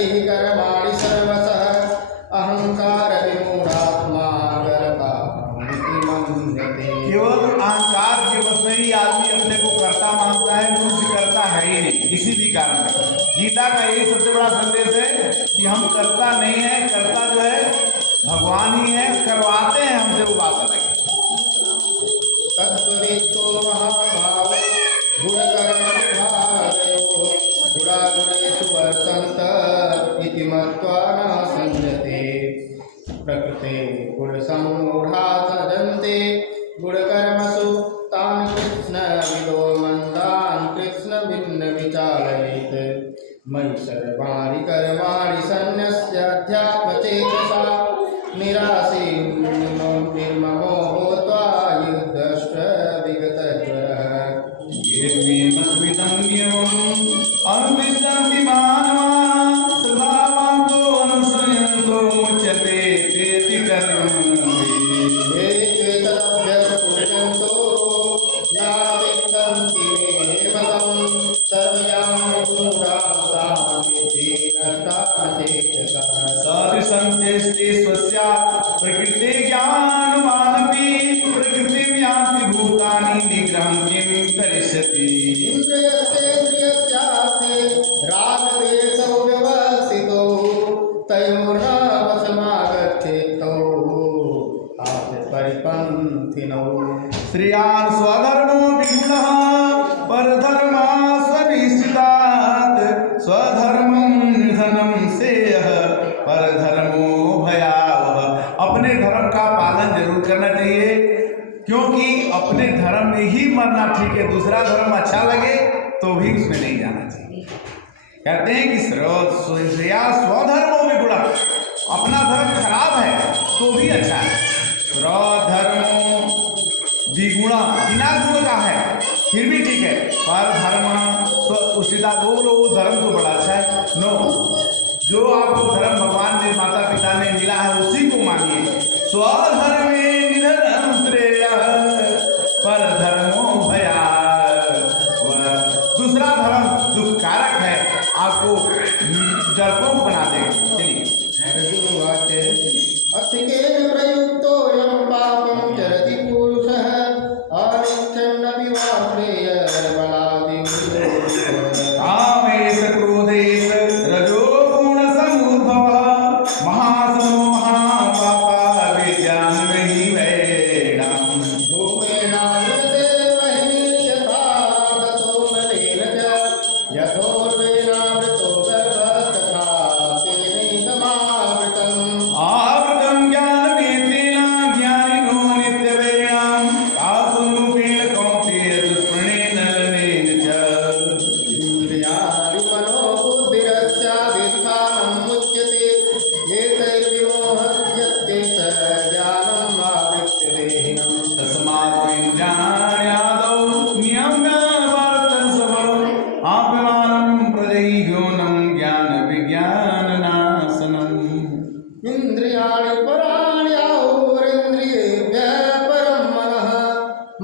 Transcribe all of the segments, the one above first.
सर्वैः कर्माणि सर्वशः अहंकार विमूढ़ात्मा कर्ताहमिति मन्यते। केवल अहंकार के वश में ही आदमी अपने को कर्ता मानता है, मनुष्य करता है ही नहीं किसी भी कारण से। गीता का यही सबसे बड़ा संदेश है कि हम कर्ता नहीं है, कर्ता जो है भगवान ही है, करवाते हैं हमसे, वो बात अलग है। तत्त्ववेत्तो महाभावो गुणकर्मविभागयो गुणागुणेषु वर्तन्त इति मत्वा न संयते। प्रकृते गुणसम्मूढा सजन्ते गुणकर्मसु तान् कृष्णविदो मन्दान् कृष्णभिन्न विचालयेत्। मयि सर्वाणि कर्माणि सन्न्यस्य अध्यात्मचेतसा निर्ममो भूत्वा युद्धश्च विगतज्वरः। अनुतिष्ठन्ति मानवाः स्वभावान्तो अनुसृण्वन्तो मुच्यते तेति कर्मभिः। ये चेतदभ्यस्तुष्यन्तो नाविन्दन्ति मे पदं सर्वयां गुणास्तामिति नष्टाचेतसः। सतिसंचेष्टे स्वस्या प्रकृते ज्ञानवानपि प्रकृतिं यान्ति भूतानि निग्रहं किं करिष्यति। इन्द्रियस्येन्द्रियस्यार्थे रागद्वेषौ व्यवस्थितौ तयोर्न वशमागच्छेत्तौ परिपन्थिनौ। श्रियान् स्वधर्मो विगुणः परधर्मः स्वनिश्चितात् स्वधर्मं निधनं सेयः परधर्मो भयावह। अपने धर्म का पालन जरूर करना चाहिए, क्योंकि अपने धर्म में ही मरना ठीक है। दूसरा धर्म अच्छा लगे तो भी उसमें नहीं जाना चाहिए। कहते हैं कि श्रेया स्वधर्मो विगुणः, अपना धर्म खराब है तो भी अच्छा है। स्वधर्मो विगुण, बिना गुण का है फिर भी ठीक है, पर धर्म उचिता दो लोग धर्म तो बड़ा अच्छा है। नो, जो आपको धर्म भगवान ने माता पिता ने मिला है उसी को मानिए। स्वधर्मे निधनं श्रेयः परधर्मो भयावह। दूसरा धर्म दुखकारक है, आपको डरपोक बना देगा। चलिए। अर्जुन प्रयुक्तोऽयं पापं चरति पुरुषः अनिच्छन्नपि वा श्रेयर्बलादिविमोहः। कामेश क्रोधेश रजो गुणसमुद्भवः महासनो महापापः विद्यान्वयि वैराग्यम्। धूमेनाव्रियते वह्निः यथा गतो नलेन च यथोर्वेणावृतो गर्भस्तथा तेनैकमावृतम्। आवृतं ज्ञानमेतेन ज्ञानिनो नित्यवैराग्यम् आत्मरूपेण कौन्तेय दुष्प्रणेन नलेन च। इन्द्रियाणि मनोबुद्धिरस्याधिष्ठानं मुच्यते एतैर्विमोहयते स ज्ञानम् आवृत्य देहिनम्। तस्मात् ज्ञानादौ नियम्य वर्तन्सव आत्मानं प्रजह्योनं ज्ञानविज्ञाननाशनम्। इन्द्रियाणि पराणि आहुरिन्द्रियेभ्यः परं मनः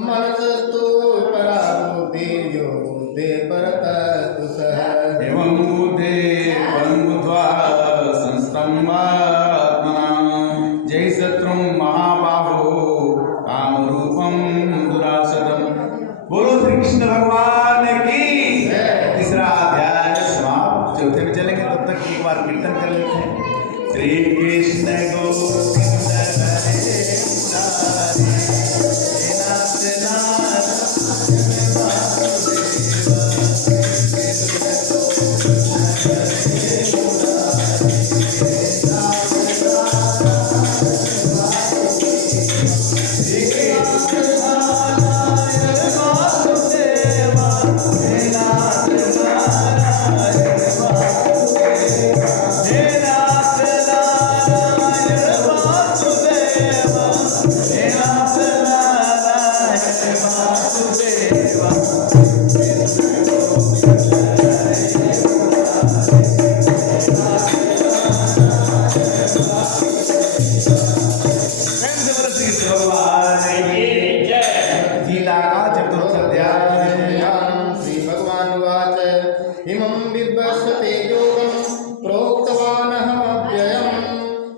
मनसस्तु परा बुद्धिः यो बुद्धेः परतस्तु सः। एवं बुद्धे परमुद्ध्वा संस्तम्भात्मना जय शत्रुं महाबाहो कामरूपं दुरासदम्। बोलो श्री कृष्ण भगवान की। तीसरा अध्याय समाप्त। चौथे में चलेंगे, तब तक एक बार कीर्तन कर लेते हैं। श्री कृष्ण गोविंद हरे मुरारी नाथ नाथ हे नाथ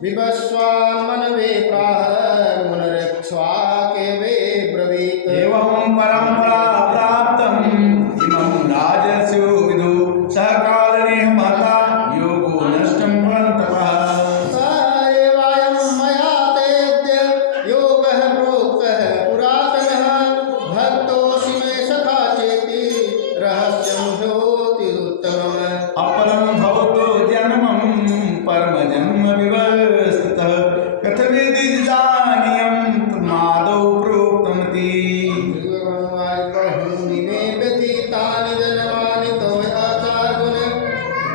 विवस्वान् मनवे प्राह मुनिरक्ष्वाके वे ब्रवीत् एवं परंपरा प्राप्तम् इमं राजस्यो विदु सहकालने महता योगो नष्टं परन्तपः स एवायं मया तेऽद्य योगः प्रोक्तः पुरातनः भक्तोऽसि मे सखा चेति रहस्यं ज्योतिरुत्तमम् अपरं भवतो जन्मं परमजन्म विवस्थितः कथमिदिदानीयं तमादौ प्रोक्तमिति बहूनि मे व्यतीतानि जन्मानि तवाचार्जुन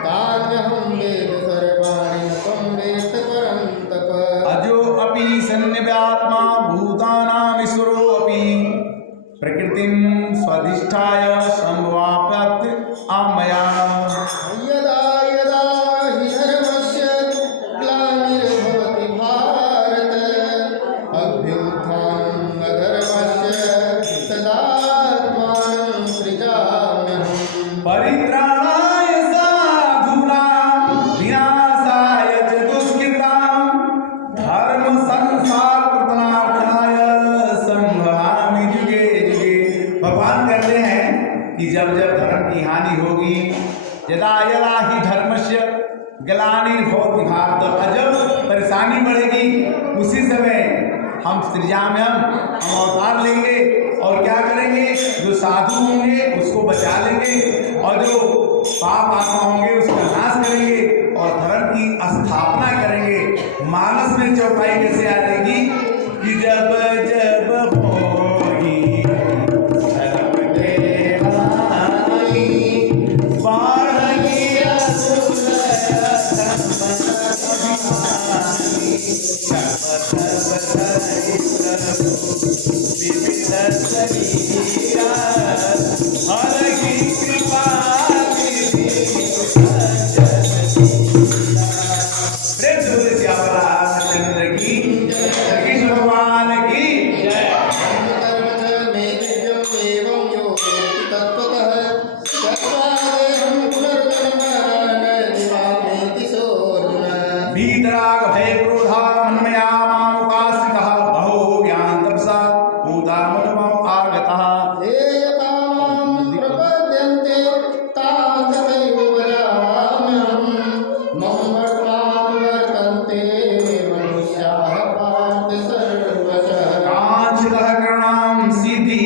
तान्यहं वेद सर्वाणि न त्वं वेत्त परन्तप अजो अपि सन्निव्यात्मा भूतानामीश्वरोऽपि प्रकृतिं स्वाधिष्ठाय सम्वाप्यत् आमया यदा यदा हि धर्मस्य ग्लानिर्भवति भारत अभ्युत्थानम् अधर्मस्य तदात्मानं सृजाम्यहम् परित्राणाय साधूनां विनाशाय च दुष्कृतां धर्म संसार प्रतनार्थाय संभवामि युगे युगे। भगवान कहते हैं कि जब जब धर्म की हानि होगी, यदा यदा ही धर्मस्य ग्लानिर्भवति भारत, जब परेशानी बढ़ेगी उसी समय हम सृजाम्यहम्, हम अवतार लेंगे और क्या करेंगे, जो साधु होंगे उसको बचा लेंगे और जो पाप आत्मा होंगे उसका नाश करेंगे और धर्म की स्थापना करेंगे। मानस में चौपाई कैसे आ जाएगी कि जब जब होगी धर्म देवाई, बढ़ेगी असुर धर्म शपथ बधाई विविध शरीरा हर की कृपा चंद्र की कृष्ण भगवान की कर्म मे दिव्यम् एवं योगेति तत्त्वतः तत्त्वादेहं पुनर्जन्म न जीवामीति सोऽर्जुन वीतराग भय क्रोधा मन्मया मामुपाश्रितः बहो ज्ञान तपसा भूता मधुमौ आगतः ये यथा मां प्रपद्यन्ते तां तथैव भजाम्यहम् मम वर्त्मानुवर्तन्ते मनुष्याः पार्थ सर्वशः कांचितः करुणां सिद्धि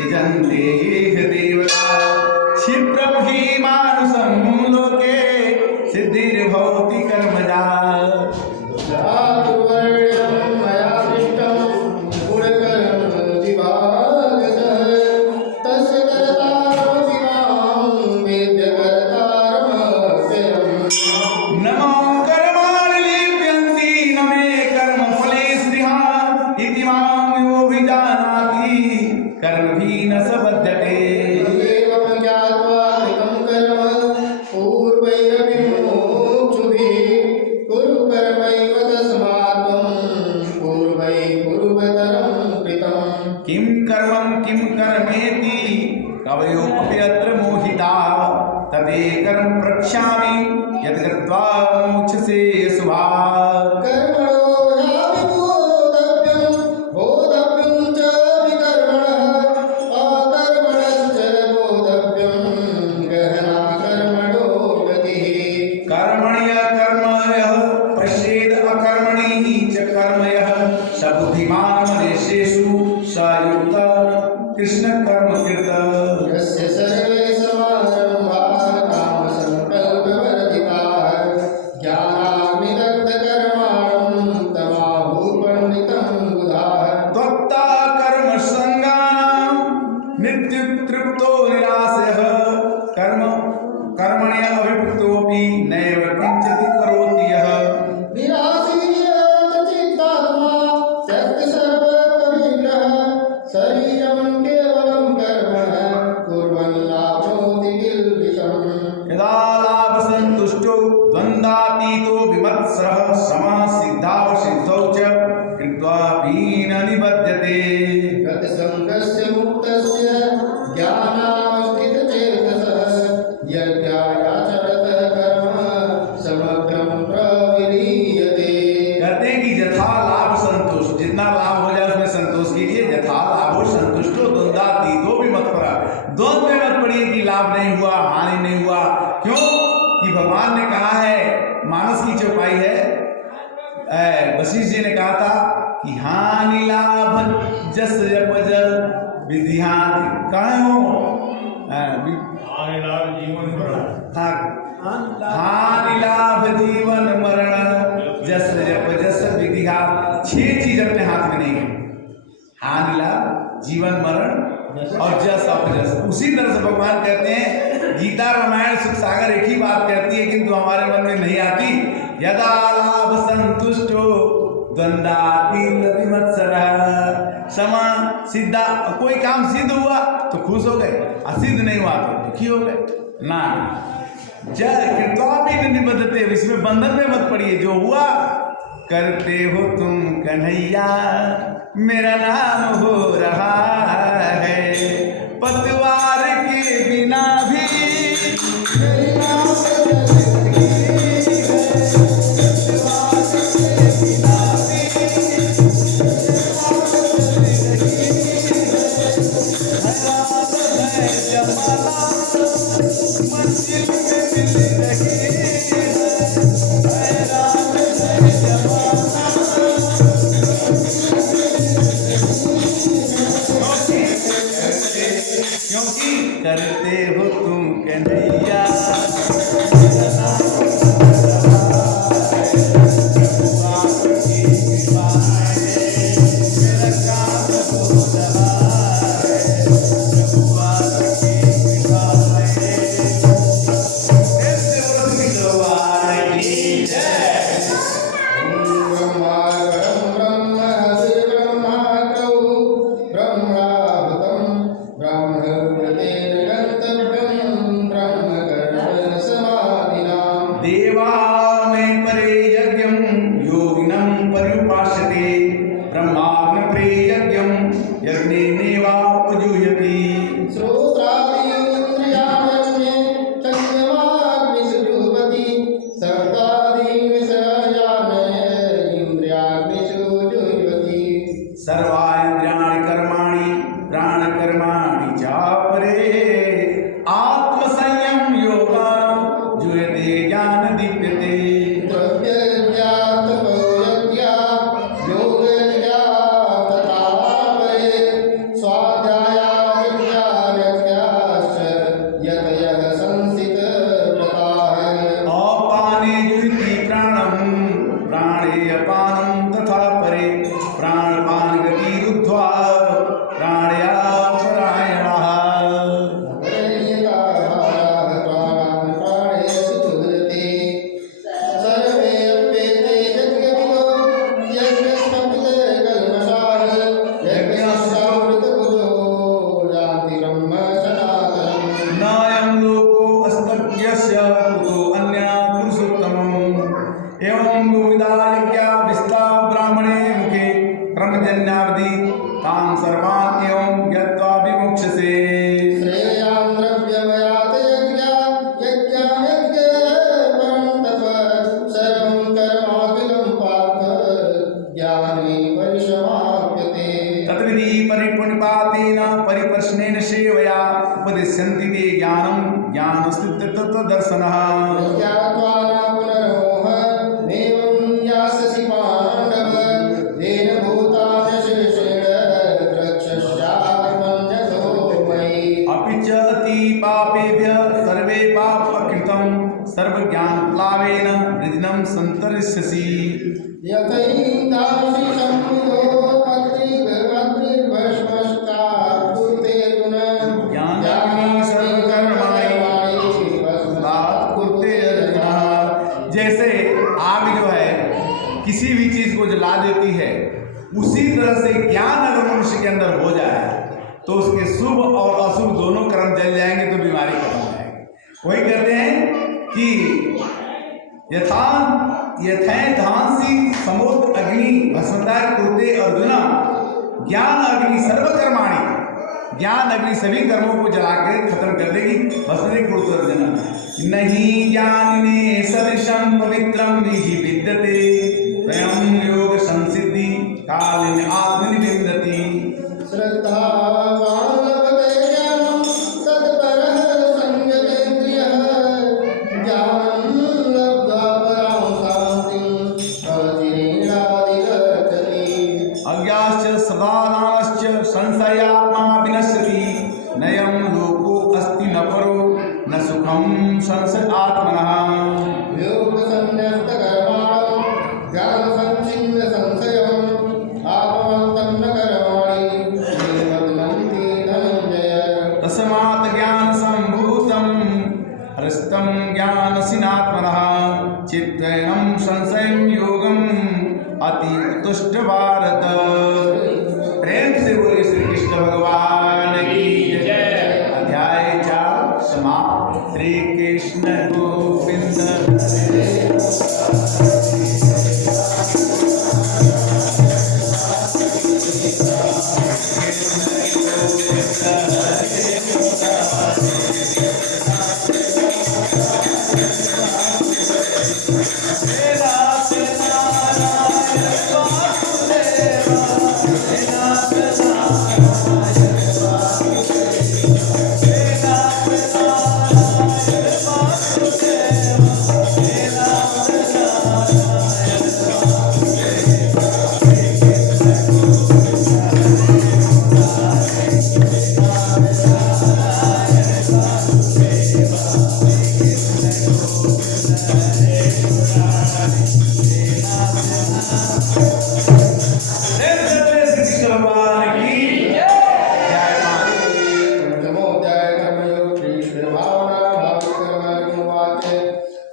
यजन्ते ये देवता क्षिप्रं हि मानुषं लोके सिद्धिर्भवति कर्मजा चातुर्वर्ण्यं मया दृष्टं गुणकर्म विभागशः तस्य कर्तारमपि मां वेद्य कर्तारमव्ययम् नमो कर्माणि लिप्यन्ति न मे कर्मफले स्पृहा इति मां योऽभिजानाति कर्मभिः न स बध्यते एवं ज्ञात्वा कृतं कर्म पूर्वैरपि मुमुक्षुभिः कुरु कर्मैव तस्मात् त्वं पूर्वैः पूर्वतरं कृतम् किं कर्मेति कवयोऽपि अत्र मोहिताः तदेकं प्रक्ष्यामि यत् कृत्वा मोक्षसे शुभात् कर्मणो यापि बोधव्यं बोधव्यं च विकर्मणः अकर्मणश्च बोधव्यं गहना कर्मणो गतिः कर्मण्य कर्मयः पश्येद अकर्मणि च कर्मयः स बुद्धिमान् मनुष्येषु स युक्तः कृष्ण कर्मकृत यस्य सर्वे समारम्भाः कामसङ्कल्पवर्जिताः ज्ञानाग्निदग्धकर्माणं तमाहुः बुधाः त्वक्ता कर्म संगानां नित्यतृप्तो निराशयः कर्मण्य अभिवृतोऽपि नैव किञ्चित् करोति यः निराशीयचित्तात्मा त्यक्तसर्वपरिग्रहः शरीरं केवलं कर्म कुर्वन्नाप्नोति किल्बिषम् यदा लाभसन्तुष्टो द्वन्द्वातीतो विमत्सरः समः सिद्धावसिद्धौ च कृत्वापि न निबध्यते गतसङ्गस्य मुक्तस्य ज्ञानावस्थितचेतसः यज्ञायाचरतः कर्म समग्रं प्रविलीयते वशिष्ठ जी ने कहा था कि हानि लाभ जस जप विधिहान कहाँ हो हानि लाभ जीवन मरण जस जप जस विधिहान। 6 चीज अपने हाथ में नहीं है, हानि लाभ जीवन मरण और जस अपजस। उसी तरह से भगवान कहते हैं गीता रामायण सुख सागर एक ही बात कहती है किंतु हमारे मन में नहीं आती। यदा लाभ संतुष्टो द्वंद्वातीत विमत्सरः। समा सिद्धा, कोई काम सिद्ध हुआ तो खुश हो गए, असिद्ध नहीं हुआ तो दुखी हो गए ना। जय कृत्वापि निबद्धते, इसमें बंधन में मत पड़िए, जो हुआ करते हो तुम कन्हैया मेरा नाम हो रहा है। पतवार के बिना भी मेरी नाव चलती है, पतवार के बिना भी है जमाना मंजिल में मिल रही क्योंकि करते हो तुम कन्हैया सर्वाइंद्रियाणि कर्माणि प्राणकर्माणि चापरे आत्मसंयम योगान जुयते ज्ञान दीप्यते। परिप्रश्नेन सेवया उपदिश्यन्ति ते ज्ञानं ज्ञानस्तत्त्वदर्शनः। अपि च अति पापेभ्यः सर्वे पापकृतं सर्वज्ञानप्लावेन निधनं सन्तरिष्यसि। जैसे आग जो है किसी भी चीज को जला देती है, उसी तरह से ज्ञान अगर मनुष्य के अंदर हो जाए तो उसके शुभ और अशुभ दोनों कर्म जल जाएंगे तो बीमारी खत्म हो जाएगी। वही कहते हैं कि यथैधांसी समोत अग्नि भस्मता कुरुते अर्जुन ज्ञान अग्नि सर्वकर्माणि, ज्ञान अग्नि सभी कर्मों को जला के खत्म कर देगी। भस्मते कुरुते अर्जुन नहीं ज्ञानिने सदृशं पवित्रं विहि विद्यते स्वयं योग संसिद्धि कालेन आत्मनिविन्दति। श्रद्धावान् लभते ज्ञानं तत्परः संयतेन्द्रियः ज्ञानं लब्ध्वा परां शान्तिं अचिरेणाधिगच्छति। चित्तैनं संशयं योगम अति उत्कृष्ट भारत। प्रेम से बोले श्री कृष्ण भगवान की जय। अध्याय 4 समाप्त। श्री कृष्ण गोविंद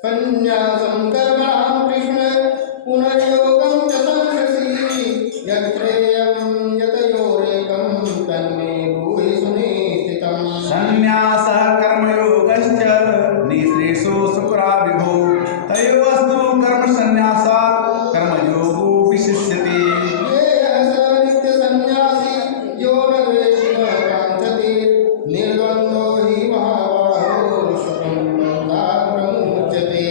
संन्यासं कर्मणां कृष्ण पुनर्योगं च संशसि यत्रेयं यतयोरेकं तन्मे भूहि सुनिश्चितम्। संन्यासः कर्मयोगश्च निःश्रेषो शुक्राविभो तयोस्तु कर्म संन्यासात् कर्मयोगो विशिष्यते। येन स नित्यसंन्यासी यो न द्वेष्टि न काञ्चति निर्द्वन्द्वो हि महाबाहो सुखं बन्धात् प्रमुच्यते।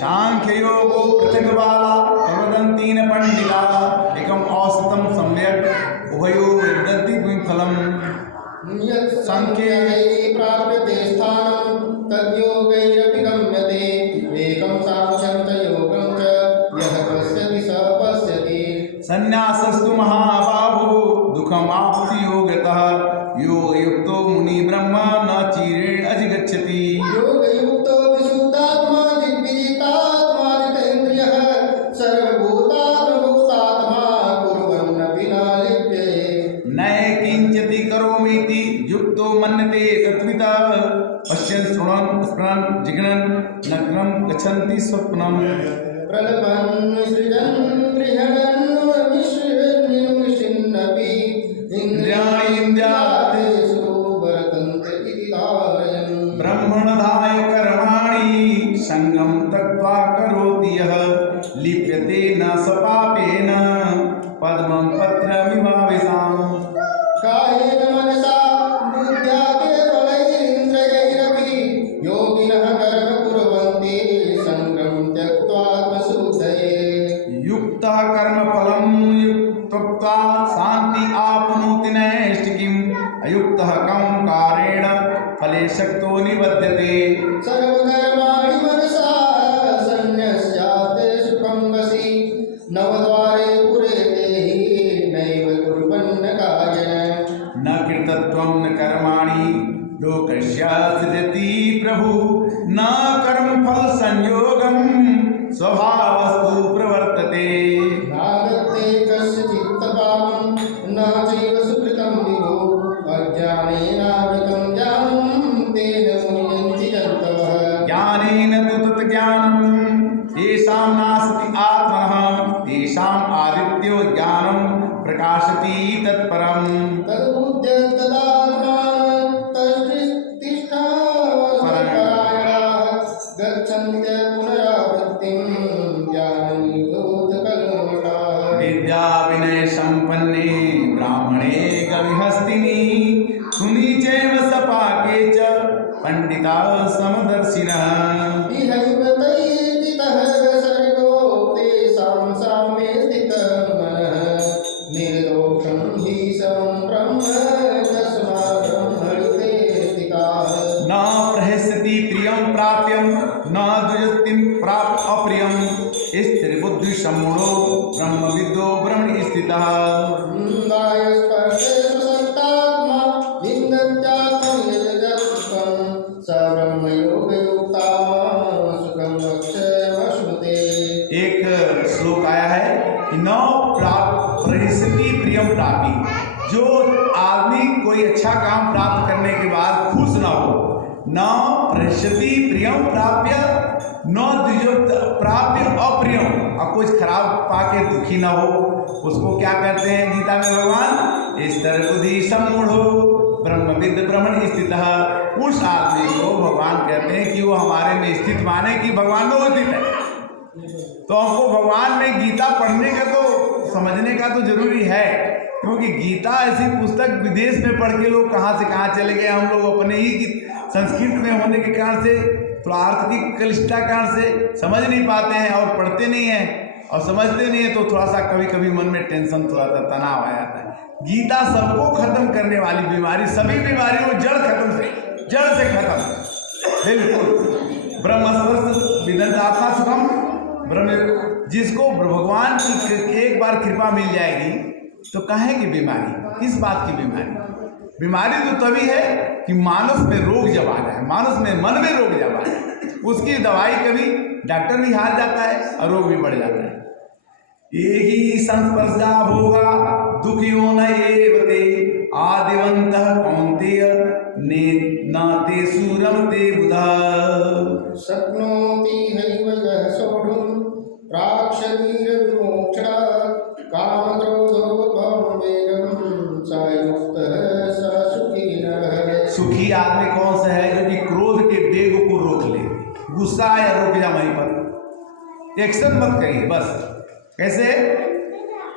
सांख्य योगो पृथग्बाला प्रवदन्ति न पंडिता एकम औसतम सम्यक् उभयो विदन्ति फलम्। यत् सांख्यैः प्राप्यते स्थानं तद्योगैरपि गम्यते। एकं साङ्ख्यं च योगं च यः पश्यति स पश्यति। संन्यासस्तु महाबाहो दुःखमाप्ति योगतः योगयुक्तो मुनि ब्रह्म न चिरेण अधिगच्छति। योगयुक्तो विशुद्धात्मा दिग्विजितात्मा जितेन्द्रियः सर्वभूतात्मभूतात्मा कुर्वन्नपि न लिप्यते। नये किंचिति करोमीति युक्तो मन्यते तत्वितः पश्यन् शृण्वन् स्मरन् जिघ्रन् नग्नं गच्छन्ति स्वप्नम्। प्रलपन् सृजन् गृह्णन् निर्विशिन्नपि इन्द्रियाणि इन्द्रियार्थेषु वर्तन्ते इति धारयन्। ब्रह्मणधाय कर्माणि संगं त्यक्त्वा करोति यः लिप्यते न स पापेन पद्मं पत्रमिवाविशाम्। कायेन मनसा बुद्ध्या केवलैरिन्द्रियैरपि योगिनः कर्म कुर्वन्ति सङ्गं त्यक्त्वात्मशुद्धये। युक्तः कर्मफलं त्यक्त्वा शान्ति आपनोति नैष्ठिकीम् अयुक्तः कारेण फले शक्तो निबध्यते। सर्वकर्माणि मनसा सन्न्यस्यात् सुखं वसि नवद्वारे पुरे देहि नैव कुर्वन्न कायेन। न कृतत्वं न कर्माणि लोकस्य सृजति प्रभु न कर्मफल संयोगं स्वभावस्तु प्रवर्तते। नागत्ते कस्यचित् पापं न चैव सुकृतं विभो अज्ञानेनावृतं ज्ञानं तेन मुह्यन्ति जन्तवः। ज्ञानेन तु तत्ज्ञानं तेषां नास्ति आत्मनः तेषाम् आदित्यो ज्ञानं प्रकाशति तत्परम्। तद्बुद्ध्यस्तदात्मानं तद्दृष्टिष्ठावसपरायणाः गच्छन्त्य पुनरावृत्तिं ज्ञाननिरोधकल्मषाः। विद्या विनय संपन्ने ब्राह्मणे कविहस्तिनि सुनी चैव सपाके च पंडिता समदर्शिनः। इहैव तैर्जितः सर्गो तेषां साम्ये स्थितं मनः निर्दोषं हि समं ब्रह्म तस्मात् ब्रह्मणि स्थिताः। न प्रहस्यति प्रियं प्राप्यं न द्विजतिं प्राप्त अप्रियं स्थिरबुद्धि सम्मूढो ब्रह्मविदो ब्रह्मणि स्थितः। निन्दाय स्पर्शेषु सक्तात्मा विन्दत्यात्मं यजगत्सुखं स ब्रह्मयोगयुक्तात्मा सुखं वक्ष्यमश्नुते। एक श्लोक आया है कि न प्रहस्यति प्रियम प्राप्ति, जो आदमी कोई अच्छा काम प्राप्त करने के बाद खुश ना हो। न प्रहस्यति प्रियम प्राप्य न द्विजोक्त प्राप्य अप्रियम, और कुछ खराब पाके दुखी ना हो, उसको क्या कहते हैं गीता में भगवान? स्तर बुद्धि सम्मूढ़ो ब्रह्मविद ब्रह्मण स्थित। उस आदमी को भगवान कहते हैं कि वो हमारे में स्थित, माने कि भगवान में वो स्थित है। तो हमको भगवान में गीता पढ़ने का तो समझने का तो जरूरी है, क्योंकि गीता ऐसी पुस्तक विदेश में पढ़ के लोग कहाँ से कहाँ चले गए। हम लोग अपने ही संस्कृत में होने के कारण से, थोड़ा अर्थ की क्लिष्टता कारण से समझ नहीं पाते हैं और पढ़ते नहीं हैं और समझते नहीं है, तो थोड़ा सा कभी कभी मन में टेंशन, थोड़ा सा तनाव आ जाता है। गीता सबको खत्म करने वाली बीमारी, सभी बीमारियों जड़ से खत्म, बिल्कुल। ब्रह्मस्पर्श विदंत आत्मा सुखम ब्रह्म, जिसको भगवान की एक बार कृपा मिल जाएगी तो काहे की बीमारी, किस बात की बीमारी? बीमारी तो तभी है कि मानस में रोग जब आ जाए, मानस में मन में रोग जब आ जाए, उसकी दवाई कभी डॉक्टर भी हार जाता है और रोग भी बढ़ जाता है। यही संस्पर्शा भोगा दुखियो न एवते आदिवंत कौन्तेय ने नाते सूरमते बुधा। शक्नोति हैव यः सोढुं प्राक् शरीर विमोक्षणात् कामक्रोधोद्भवं वेगं स युक्तः स सुखी नरः। सुखी आदमी कौन सा है? जो कि क्रोध के वेग को रोक ले, गुस्सा या रोक जा वहीं पर, एक्शन मत करिए बस। कैसे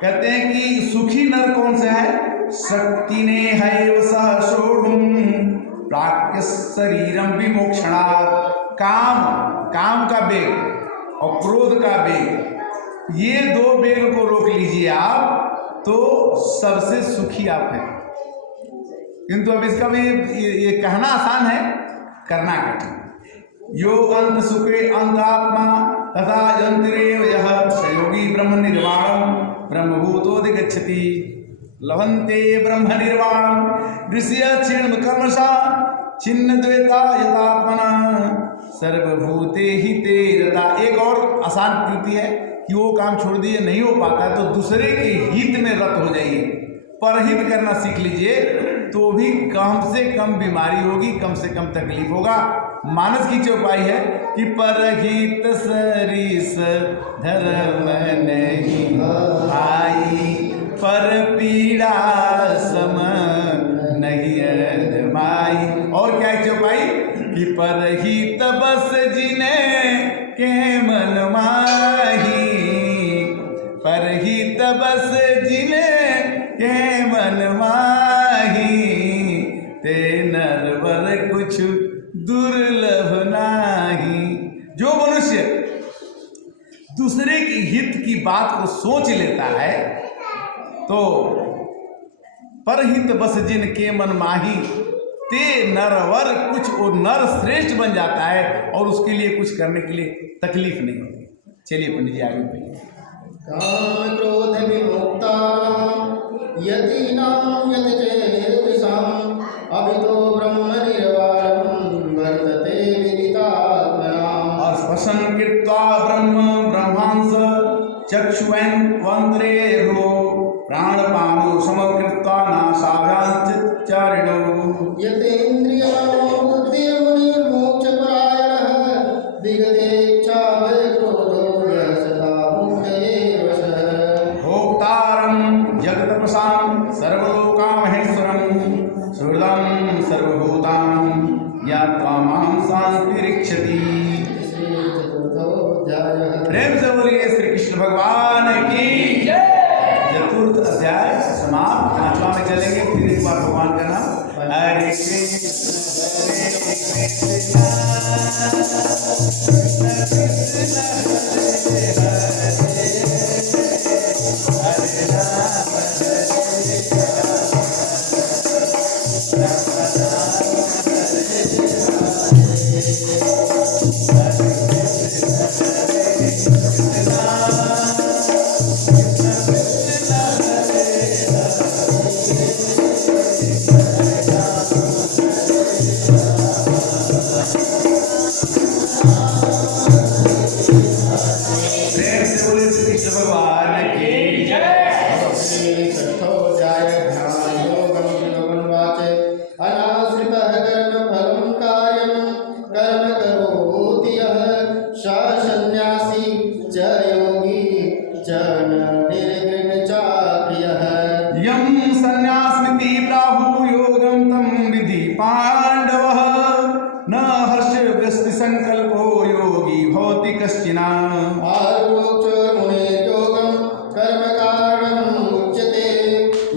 कहते हैं कि सुखी नर कौन सा है? शक्ति ने हैव सह सोढुं प्राक् शरीरम विमोक्षणात्। काम का वेग और क्रोध का वेग, ये दो वेग को रोक लीजिए आप तो सबसे सुखी आप हैं। किंतु अब इसका भी ये कहना आसान है, करना कठिन। योग अंत सुखे अंत आत्मा तथा यंत्रेव यह सहयोगी ब्रह्म निर्वाणम ब्रह्मभूतोदिगच्छति लभन्ते ब्रह्म निर्वाणम ऋषिय क्षीण कर्मशा छिन्न द्वेता यथात्मना सर्वभूते हिते रता। एक और आसान कृति है कि वो काम छोड़ दिए, नहीं हो पाता तो दूसरे के हित में रत हो जाइए, परहित करना सीख लीजिए, तो भी कम से कम बीमारी होगी, कम से कम तकलीफ होगा। मानस की चौपाई है कि परहित सरिस धर्म नहीं आई, पर पीड़ा सम नहीं अदमाई। और क्या है चौपाई? कि परहित बस जिने के मन माही, परहित बस जिने के मन माही, ते नरवर कुछ दुर्लभ नाही। जो मनुष्य दूसरे की हित की बात को सोच लेता है तो परहित बस जिन के मन माही, ते नरवर कुछ, वो नर श्रेष्ठ बन जाता है और उसके लिए कुछ करने के लिए तकलीफ नहीं होती। चलिए पंडित जी आगे बढ़िए। काम क्रोध विमुक्तानां यतीनां यतचेतसाम् अभितो ब्रह्म निर्वाणं वर्तते विदितात्मनाम्। और स्पर्शं कृत्वा ब्रह्म ब्रह्मांस चक्षुवन्द्रेर्हो प्राणपानो समकृत्वा नासाभ्याञ्चारिणो यतेन्द्रियाणो बुद्धिर्मुनिर्मोक्षपरायणः विगतेच्छा भयक्रोधो यः सदा मुक्तये वशः। भोक्तारं जगत्प्रसां सर्वलोकामहेश्वरं सुहृदं सर्वभूतां ज्ञात्वा मां शान्तिरिच्छति। प्रेम से बोलिए श्री कृष्ण भगवान की जय। चतुर्थ अध्याय समाप्त। पांचवा में चलेंगे, फिर एक बार भगवान का नाम हरे कृष्ण अनाश्रितः कर्म फलं कार्यं कर्म करोति यः स च योगी च निर्गुण च प्रियः यम संन्यासमिति प्राहु योगम तम विधि पांडवः न हर्ष वृष्टि संकल्पो योगी भवति कश्चिना आरूढमुने योगं कर्म कारणम् उच्यते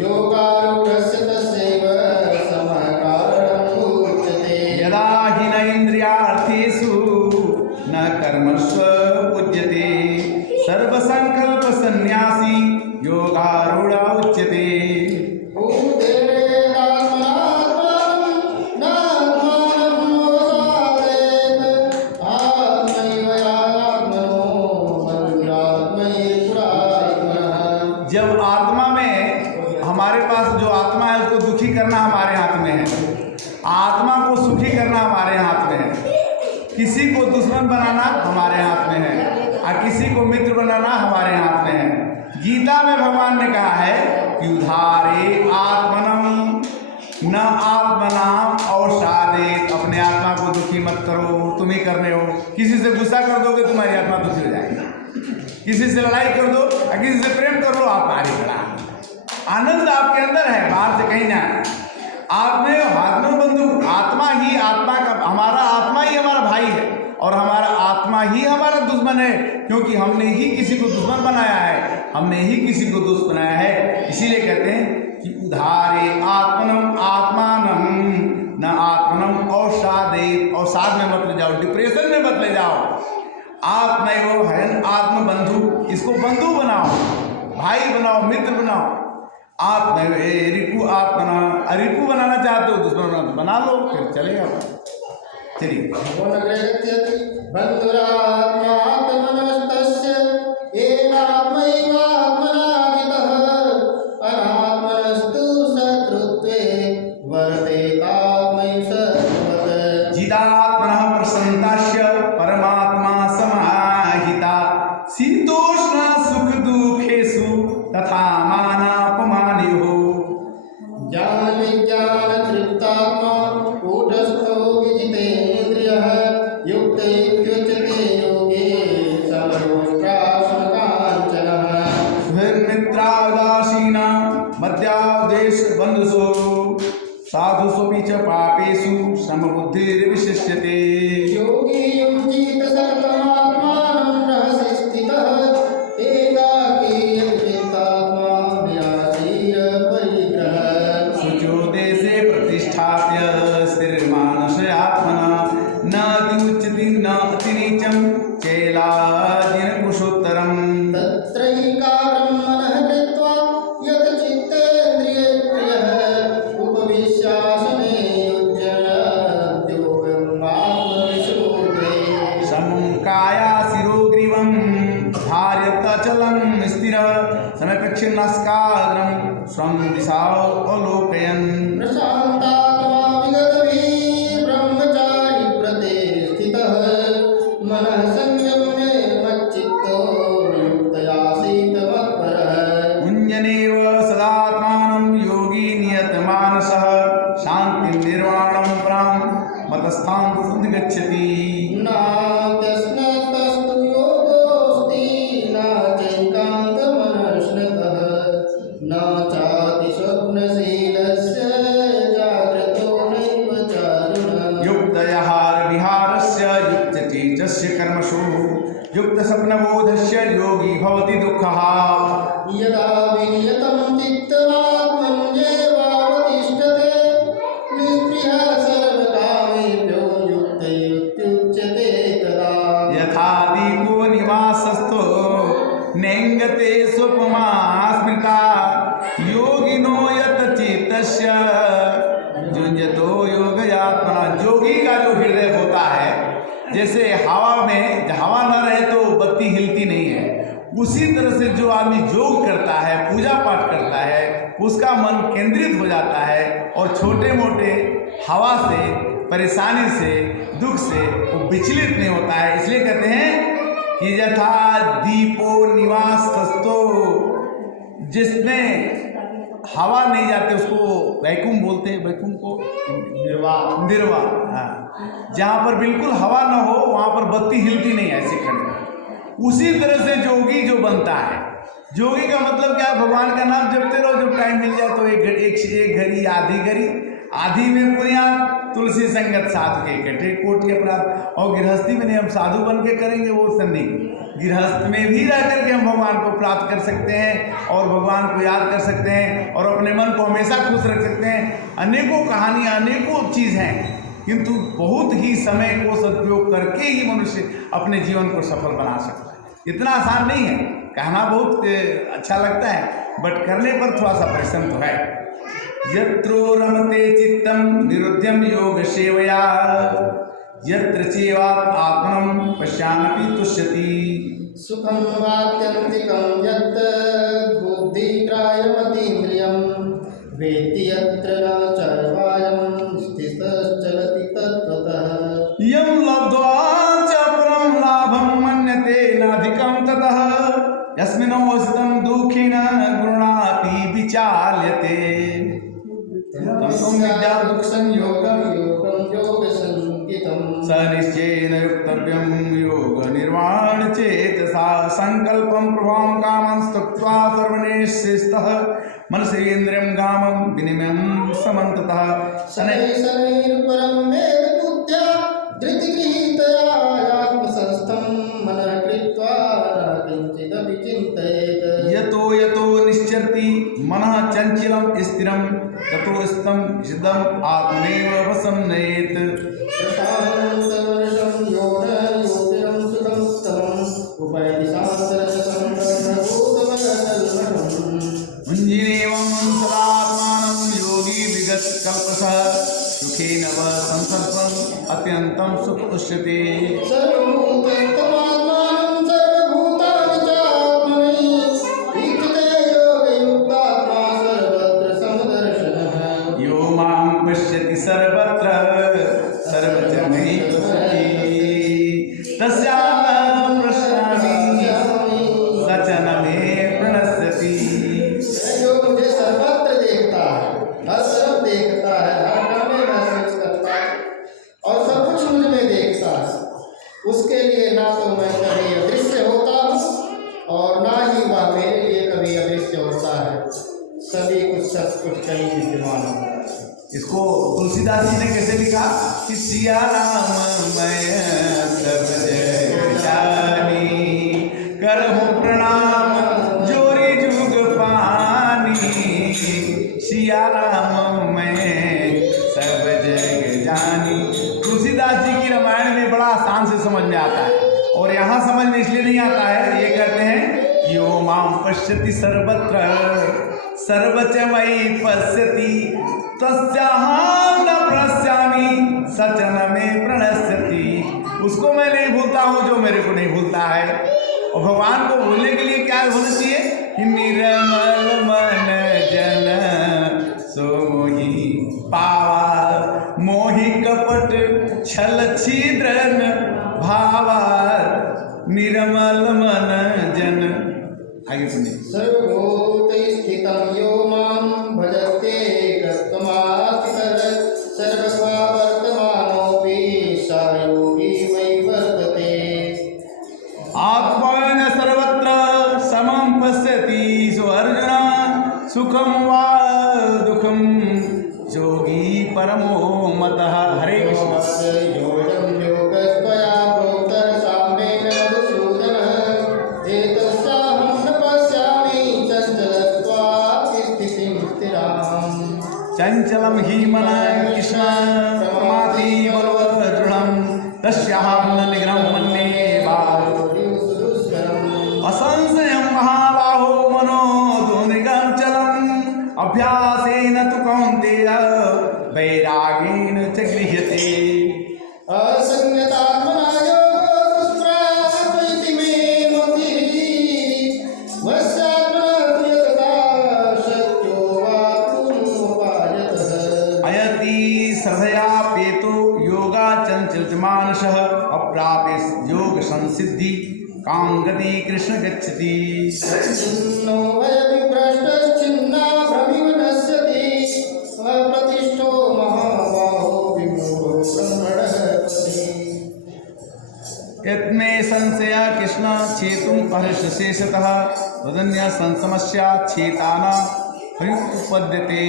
योगारूढस्य तस्यैव समः कारणम् उच्यते यदा हि न इंद्रियार्थेषु न कर्मस्व पूज्यते सर्वसंकल्प सन्यासी योगारूढ़ उच्यते जब आत्मा में हमारे पास जो आत्मा है उसको दुखी करना हमारे हाथ में है, आत्मा को सुखी करना हमारे हाथ में है, किसी को दुश्मन बनाना हमारे हाथ में है और किसी को मित्र बनाना हमारे हाथ में है। गीता में भगवान ने कहा है कि उधारे आत्मनम न आत्मनाम अवसादे, अपने आत्मा को दुखी मत करो, तुम ही करने हो। किसी से गुस्सा कर दोगे तुम्हारी आत्मा दुखी हो जाएगी, किसी से लड़ाई कर दो और किसी से प्रेम कर लो, आप आगे बढ़ा। आनंद आपके अंदर है, बाहर से कहीं ना है। आप में हाथ में बंधु आत्मा ही आत्मा का, हमारा आत्मा ही हमारा भाई है और हमारा आत्मा ही हमारा दुश्मन है, क्योंकि हमने ही किसी को दुश्मन बनाया है, हमने ही किसी को दोस्त बनाया है। इसीलिए कहते हैं कि उधारे आत्मनम आत्मानम न आत्मनम अवसादे, अवसाद में मत ले जाओ, डिप्रेशन में मत ले जाओ। आत्मैव हयन आत्म बंधु, इसको बंधु बनाओ, भाई बनाओ, मित्र बनाओ। आत्मैव रिपु आत्मना, रिपु बनाना चाहते हो दुश्मन बना लो, फिर चलेगा। चलिए बंधुरात्मात्मनस्तस्य एनात्मैवात्मना जितः अनात्मनस्तु शत्रुत्वे वर्ते कामैव सर्वतः। जिदात्मनः प्रसन्नस्य परमात्मा समाहिता शीतोष्ण सुख दुखेषु तथा मानापमानयोः। ज्ञान विज्ञान तृप्तात्मा कूटस्थो विजितेन्द्रियः युक्तैर्युच्यते योगे समलोष्टाश्मकाञ्चनः। सुहृन्मित्रादासीना मद्यादेश बन्धुषु साधुष्वपि च पापेषु समबुद्धिर्विशिष्यते। योगी युञ्जीत सर्वमात्मानं रहसि स्थितः एकाकी चित्तात्मा विराजीय परिग्रहः। शुचो देशे प्रतिष्ठाप्य स्थिरमानस आत्मना न द्युच्यति न अतिनीचं चैलाजिन कुशोत्तरम्। तत्रैकाग्रं मनः कृत्वा यत् चित्तेन्द्रिये प्रियः उपविश्यासने युज्यद्योगम् आत्मविशुद्धये। समं काया शिरोग्रीवं धार्यतचलं स्थिरः समकक्षिन्नस्काग्रं स्वं दिशाम् अवलोकयन्। प्रशान्तात्मा विगतभिः ब्रह्मचारी व्रते स्थितः मनः संयम्य मच्चित्तो युक्तयासीत मत्परः। मुञ्जनेव सदात्मानं योगी नियतमानसः शान्तिं निर्वाणं परां मतस्थां गच्छति। नात्यस्नतस्तु योगोऽस्ति न चैकान्तमनस्नतः न चातिस्वप्नशीलस्य जाग्रतो नैव चारुणः। युक्तयाहार विहारस्य युक्तचेतस्य कर्मसु युक्तस्वप्नबोधस्य योगी भवति दुःखः। यदा विनियतं चित्तमात्मन्येवावतिष्ठते निःस्पृहः सर्वकामेभ्यो युक्तैरुच्यते तदा। यथा दीपो निवासस्थो नेङ्गते स्वपमा स्मृता योगिनो यतचित्तस्य युञ्जतो योगयात्मना। योगी का जो हृदय होता है, जैसे हवा में हवा न रहे तो बत्ती हिलती नहीं है, उसी तरह से जो आदमी योग करता है, पूजा पाठ करता है, उसका मन केंद्रित हो जाता है और छोटे मोटे हवा से, परेशानी से, दुख से वो विचलित नहीं होता है। इसलिए कहते हैं कि यथा दीपो निवास तस्तो, जिसमें हवा नहीं जाते उसको वैकुंठ बोलते हैं, वैकुंठ को निर्वाण। हाँ, जहाँ पर बिल्कुल हवा न हो वहाँ पर बत्ती हिलती नहीं है, ऐसे खंड में। उसी तरह से जोगी जो बनता है, जोगी का मतलब क्या है? भगवान का नाम जपते रहो, जब टाइम मिल जाए तो एक घड़ी आधी घड़ी, आधी में पुण्यात तुलसी संगत साधु के इकट्ठे कोट के अपराध। और गृहस्थी में नहीं, हम साधु बन के करेंगे वो सन्नी, गृहस्थ में भी रह करके हम भगवान को प्राप्त कर सकते हैं और भगवान को याद कर सकते हैं और अपने मन को हमेशा खुश रख सकते हैं। अनेकों कहानियाँ, अनेकों चीज़ हैं, किंतु बहुत ही समय को सदुपयोग करके ही मनुष्य अपने जीवन को सफल बना सकता है। इतना आसान नहीं है, कहना बहुत अच्छा लगता है, बट करने पर थोड़ा सा परिश्रम तो है। यत्रो रमते चित्तम निरुद्यम योग सेवया, यत्र चैवात् आत्मनं पश्यामपि तुष्यति। सुखं वात्यन्तिकं यत् बुद्धिग्राह्यमतीन्द्रियं, वेत्ति यत्र न चैवायं स्थितश्चलति तत्त्वतः। यं लब्ध्वा च परं लाभं मन्यते नाधिकं ततः, यस्मिन्नवस्थितं दुःखेन गुणापि विचाल्यते। स निश्चयेन युक्तव्यं योग निर्वाण चेतसा, संकल्पं प्रभावं कामं त्यक्त्वा सर्वनिश्चेष्टः, मनसेन्द्रियं कामं विनिमयं समन्ततः। शनैः-शनैर्परं वेद बुद्ध्या धृतिगृहीतया आत्मसंस्थं मनः कृत्वा किञ्चिदपि चिन्तयेत्। यतो यतो निश्चरति मनः चञ्चलं स्थिरं, ततो स्थितं चिदम् आत्मनैव वशं नयेत्। प्रशान्तमनिशं योगिनं सुखं स्तमम् उपैति शान्तरजसं ब्रह्मभूतमकल्मषम्। मुञ्जीरेवं सदात्मानं योगी विगतकल्पषः, सुखेन वा संसर्पन् अत्यन्तं सुख उच्यते। सर्वभूतस्थमात्मानं सर्वभूतानि चात्मनि, ईक्षते योगयुक्तात्मा सर्वत्र समदर्शनः। यो मां पश्यति सर्वत्र सर्वत्र मे पश्यति, तस्याहं पश्यामि स च न मे प्रणश्यति। जो मुझे सर्वत्र देखता है, हर तरफ देखता है, हर काम में महसूस करता है और सब कुछ मुझ में देखता है, उसके लिए ना तो मैं कभी अदृश्य होता हूँ और ना ही वह मेरे लिए कभी अदृश्य होता है। सभी कुछ सब कुछ कहीं विद्यमान होता है। इसको तुलसीदास जी ने कैसे लिखा कि सिया राम मैं सब जग जानी, करहूँ प्रणाम जोरी जुग पानी। सिया राम मैं सब जग जानी, तुलसीदास जी की रामायण में बड़ा आसान से समझ में आता है और यहाँ समझ में इसलिए नहीं आता है। ये कहते हैं यो मां पश्यति सर्वत्र सर्वच मयि पश्यति, तस्याहं न प्रणश्यामि स च न मे प्रणश्यति। उसको मैं नहीं भूलता हूँ जो मेरे को नहीं भूलता है। और भगवान को भूलने के लिए क्या होना चाहिए कि निर्मल मन जन सो मोहि पावा, मोहि कपट छल छिद्र भावा, निर्मल मन जन। आगे सुनिए। सर्वभूतस्थितं यो मां भजते कर्तमास्तिकर, सर्वथा वर्तमानोऽपि स योगी मयि वर्तते। आत्मन सर्वत्र समं पश्यति सो अर्जुन, सुखं वा दुःखं योगी परमो मतः। हरे कृष्ण। योगं योगस्त्वया प्रोक्तः साम्येन मधुसूदन, एतस्याहं न पश्यामि चञ्चलत्वात् स्थितिं स्थिराम्। चंचलम ही मन कृष्ण प्रमाति बलवदृढ़ं, तस्याहं न निग्रहं मन्ये असंशयं महाबाहो मनो दुर्निगं चलम्, अभ्यासेन तु कौन्तेय वैरागेण च गृह्यते। असंयतात्मना योगो दुष्प्राप इति मे मतिः, वश्यात्मना तु यतता शक्यो वाप्तुमुपायतः। अयति श्रद्धयाप्येतो योगा चंचलति मानसः, अप्राप्य योग संसिद्धि कां गति कृष्ण गच्छति। छिन्नो भयविभ्रष्टश्चिन्ना भ्रमिव नश्यति, अप्रतिष्ठो महाबाहो विमूढो ब्रह्मणः पथि। यत्मे संशया कृष्ण चेतुम हर्षशेषतः तदन्य संसमस्या चेताना उपद्यते।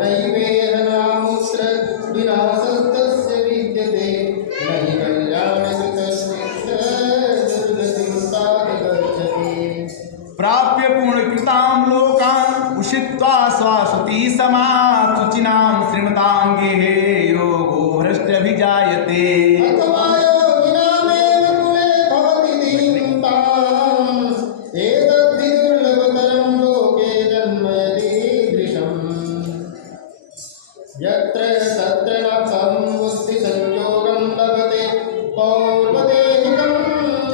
नैवेहनामुत्र विनाशस्तस्य विद्यते नहि कल्याणकृतस्य दुर्गतिं तात गच्छति। प्राप्य पूर्णकृतां लोकान् उषित्वा स्वासुति समासुचिनां श्रीमतां गेहे योगो भ्रष्टभिजायते। अथवा योगिनामेव कुले भवति दीनताम् एतद्धि दुर्लभतरं लोके जन्म यदीदृशम्। यत्र तत्र न संबुद्धिसंयोगं लभते पौर्वदेहिकं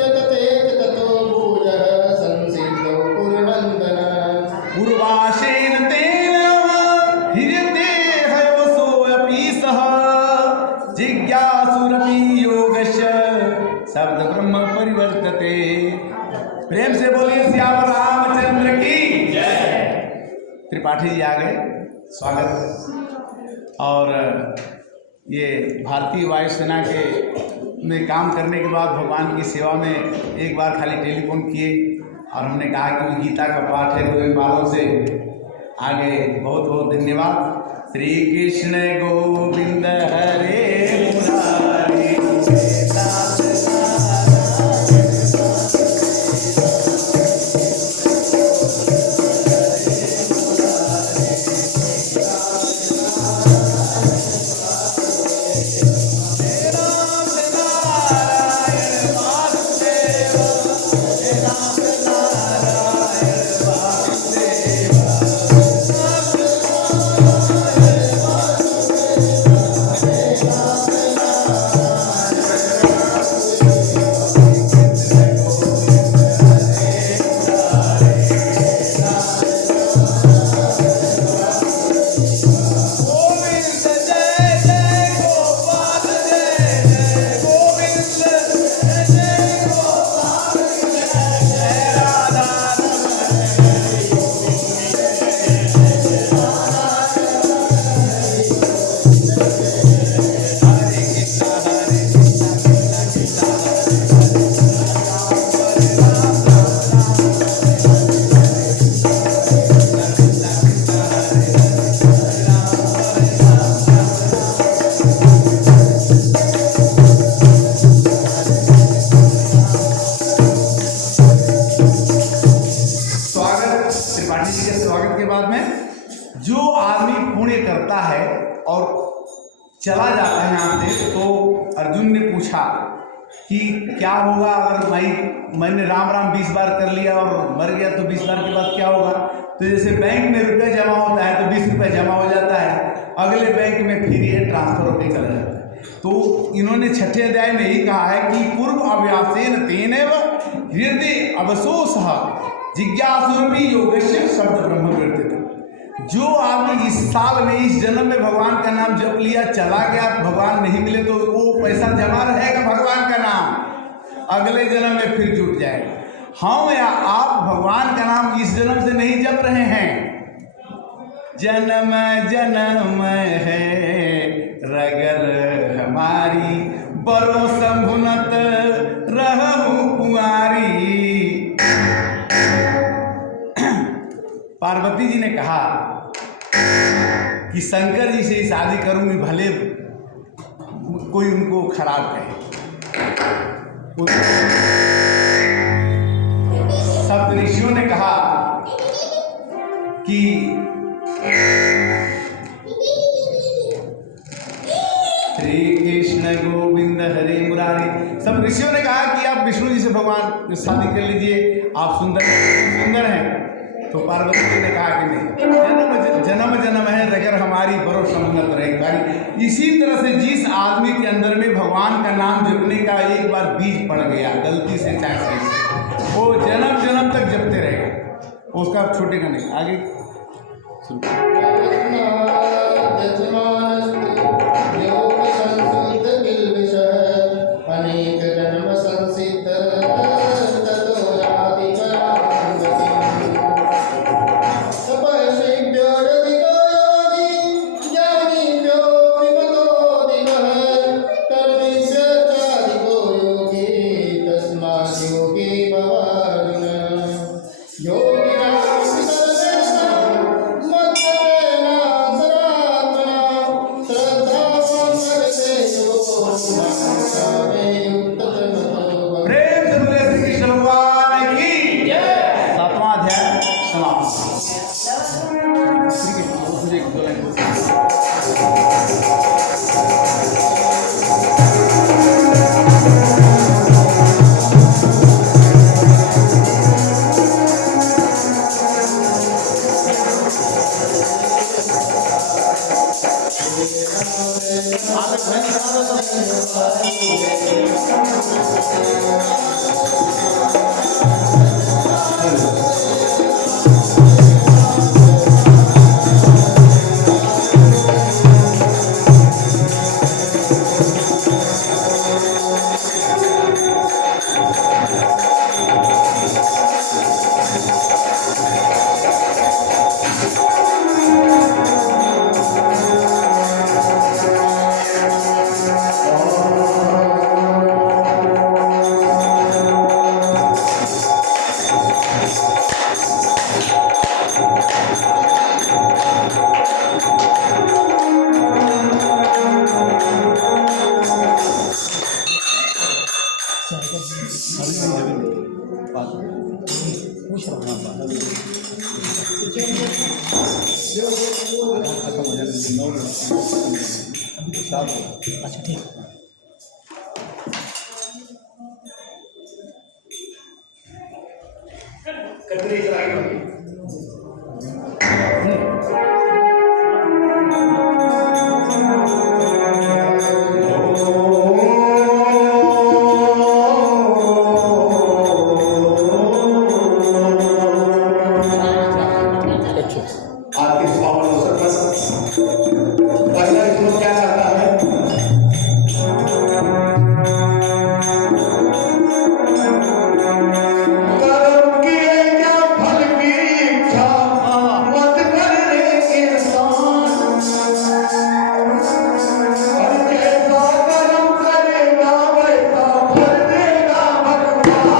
यतते ततो भूयः संसिद्धौ कुरुनन्दन। पूर्वाशेन तेन ह्रियते हयोऽसोऽपि सः जिज्ञासुरपि योगस्य शब्द ब्रह्म परिवर्तते। प्रेम से बोलिए श्याम रामचंद्र की जय। त्रिपाठी जी आ गए, स्वागत। और ये भारतीय वायुसेना के में काम करने के बाद भगवान की सेवा में एक बार खाली टेलीफोन किए और हमने कहा कि गीता का पाठ है, तो इन बालों से आगे बहुत बहुत धन्यवाद। श्री कृष्ण गोविंद हरे मुरारी चला जाता है यहाँ से। तो अर्जुन ने पूछा कि क्या होगा अगर मैंने राम राम 20 बार कर लिया और मर गया तो 20 बार के बाद क्या होगा। तो जैसे बैंक में रुपये जमा होता है तो 20 रुपये जमा हो जाता है, अगले बैंक में फिर ये ट्रांसफर होकर चला जाता है। तो इन्होंने 6ठे अध्याय में ही कहा है कि पूर्व अव्यासेन तेनेव हृदय अवशोषः जिज्ञासुरपि योगस्य शब्द ब्रह्म वर्तित। जो आदमी इस साल में इस जन्म में भगवान का नाम जप लिया, चला गया, भगवान नहीं मिले तो वो पैसा जमा रहेगा भगवान का नाम, अगले जन्म में फिर जुट जाएगा। हम या आप भगवान का नाम इस जन्म से नहीं जप रहे हैं, जन्म जन्म है रगर हमारी बरो संभुनत रहूं कुंवारी। पार्वती जी ने कहा कि शंकर जी से शादी करूंगी, भले कोई उनको खराब कहे। सप्त ऋषियों ने कहा कि श्री कृष्ण गोविंद हरे मुरारी। सब ऋषियों ने कहा कि आप विष्णु जी से भगवान शादी कर लीजिए, आप सुंदर हैं। तो पार्वती जी ने कहा कि नहीं, जन्म जन्म है रगर हमारी बरो संगत रहेगी। इसी तरह से जिस आदमी के अंदर में भगवान का नाम जपने का एक बार बीज पड़ गया गलती से चाहे सही से, वो जन्म जन्म तक जपते रहेगा, उसका छूटेगा नहीं। आगे अनेक जन्म संसिद्ध भवार्जुन योगिनां सर्वेषां मद्गतेनान्तरात्मना श्रद्धावान् भजते यो मां युक्ततमतो। प्रेम से बोले श्री कृष्ण भगवान की जय। 7वां अध्याय समाप्त। श्री कृष्ण मुझे एक दो लाइन बोल। अच्छा ठीक। आज के पावन अवसर पर पहला श्लोक क्या कहता है? कर्म किए क्या फल की इच्छा मत करने इंसान। और जैसा कर्म करेगा वैसा फल देगा भगवान।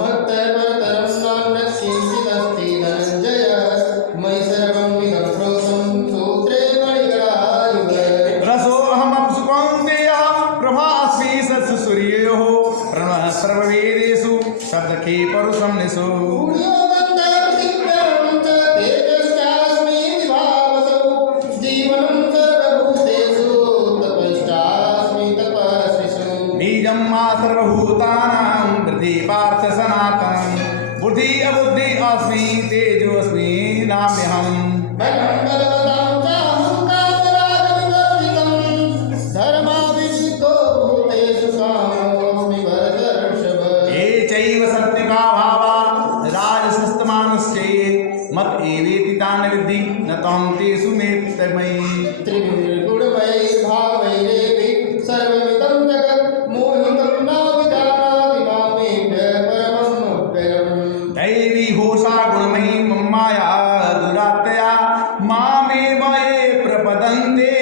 मत्तैवतरं नान्यत् किञ्चिदस्ति धनञ्जय मयि सर्वमिदं प्रोतं सूत्रे मणिगणायुव रसोऽहमप्सु कौन्तेयः प्रभास्मि सत्सु सूर्ययोः प्रणवः सर्ववेदेषु शब्दके परुषं निशो सूर्यो गन्धपृथिव्यां च तेजश्चास्मि विभावसौ जीवनं सर्वभूतेषु तपश्चास्मि तपस्विषु बीजं मा सर्वभूतानां वृद्धि पार्थ सनातनं बुद्धि अबुद्धि अस्मि तेजोऽस्मि नाम्यहम् बलं बलवतां चाहं कामरागविवर्जितं धर्माविरुद्धो भूतेषु कामोऽस्मि भरतर्षभ ये चैव सत्त्विका भावा राजसस्तमानश्चैये मत एवेति तान् विद्धि न त्वं तेषु मेप्तमयि त्रिगुणमयैर्भावैरेवि सर्वमिदं जगत् मोहितं न विजानाति मामेभ्य परममव्ययम् दैवी होषा गुणमयी मम माया दुरात्तया मामेव ये प्रपदन्ते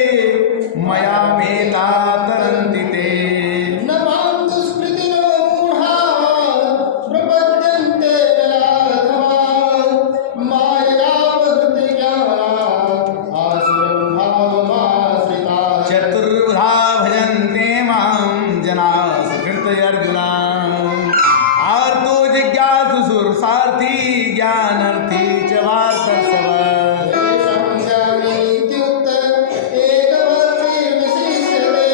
मया मेता तरन्ति ते न मां दुष्कृतिनो मूढाः प्रपद्यन्ते जनार्दनात् माययापहृतज्ञानात् आसुरं भावमाश्रिताः चतुर्विधा भजन्ते मां जनाः सुकृत अर्जुना आर्तो जिज्ञासु सुरसार्थी ज्ञानार्थी च वार्तर्षभ येषां ज्ञानीत्युक्त एकवर्तीर्विशिष्यते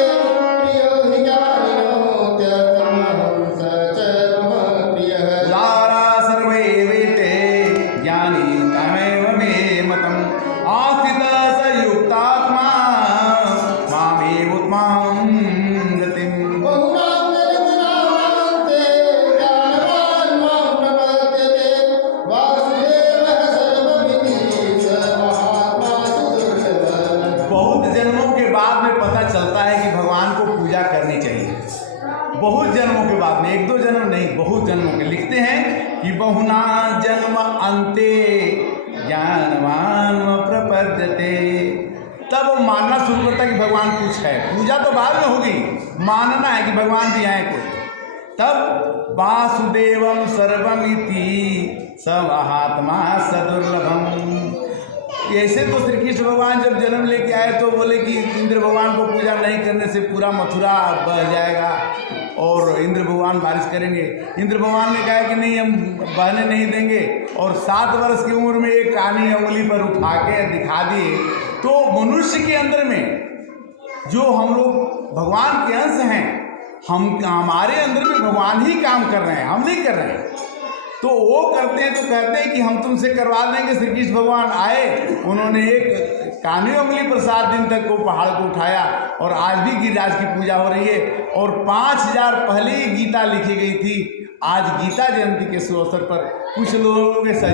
प्रियो हि ज्ञानिनोत्यर्थमहं स च मम प्रियः उदारा सर्वे वेते ज्ञानी तमेव मे मतम् आस्थितः स युक्तात्मा मामेवोत्मां गतिम् बहुनां जन्मनामान्ते ज्ञानवान् मां प्रपद्यते वासुदेवः सर्वमिति स महात्मा सुदुर्लभः बहुत जन्मों के बाद में पता चलता है कि भगवान को पूजा करनी चाहिए। बहुत जन्मों के बाद में, एक दो जन्म नहीं, बहुत जन्मों के। लिखते हैं कि बहुना जन्म अंते ज्ञानवान प्रपद्यते। तब वो मानना शुरू करता कि भगवान कुछ है। पूजा तो बाद में होगी, मानना है कि भगवान भी आए कोई। तब वासुदेवम सर्वमिति स महात्मा सदुर्लभम। ऐसे तो श्री कृष्ण भगवान जब जन्म लेके आए तो बोले कि इंद्र भगवान को पूजा नहीं करने से पूरा मथुरा बह जाएगा और इंद्र भगवान बारिश करेंगे। इंद्र भगवान ने कहा कि नहीं, हम बहने नहीं देंगे। और 7 वर्ष की उम्र में एक कानी उंगली पर उठा के दिखा दिए। तो मनुष्य के अंदर में जो हम लोग भगवान के अंश हैं, हमारे अंदर में भगवान ही काम कर रहे हैं, हम नहीं कर रहे हैं। तो वो करते हैं तो कहते हैं कि हम तुमसे करवा देंगे। श्री कृष्ण भगवान आए, उन्होंने एक कानी उंगली पर 7 दिन तक वो पहाड़ को उठाया। और आज भी गिरिराज की पूजा हो रही है। और 5000 पहले ही गीता लिखी गई थी। आज गीता जयंती के शुभ अवसर पर कुछ लोगों के सहयोग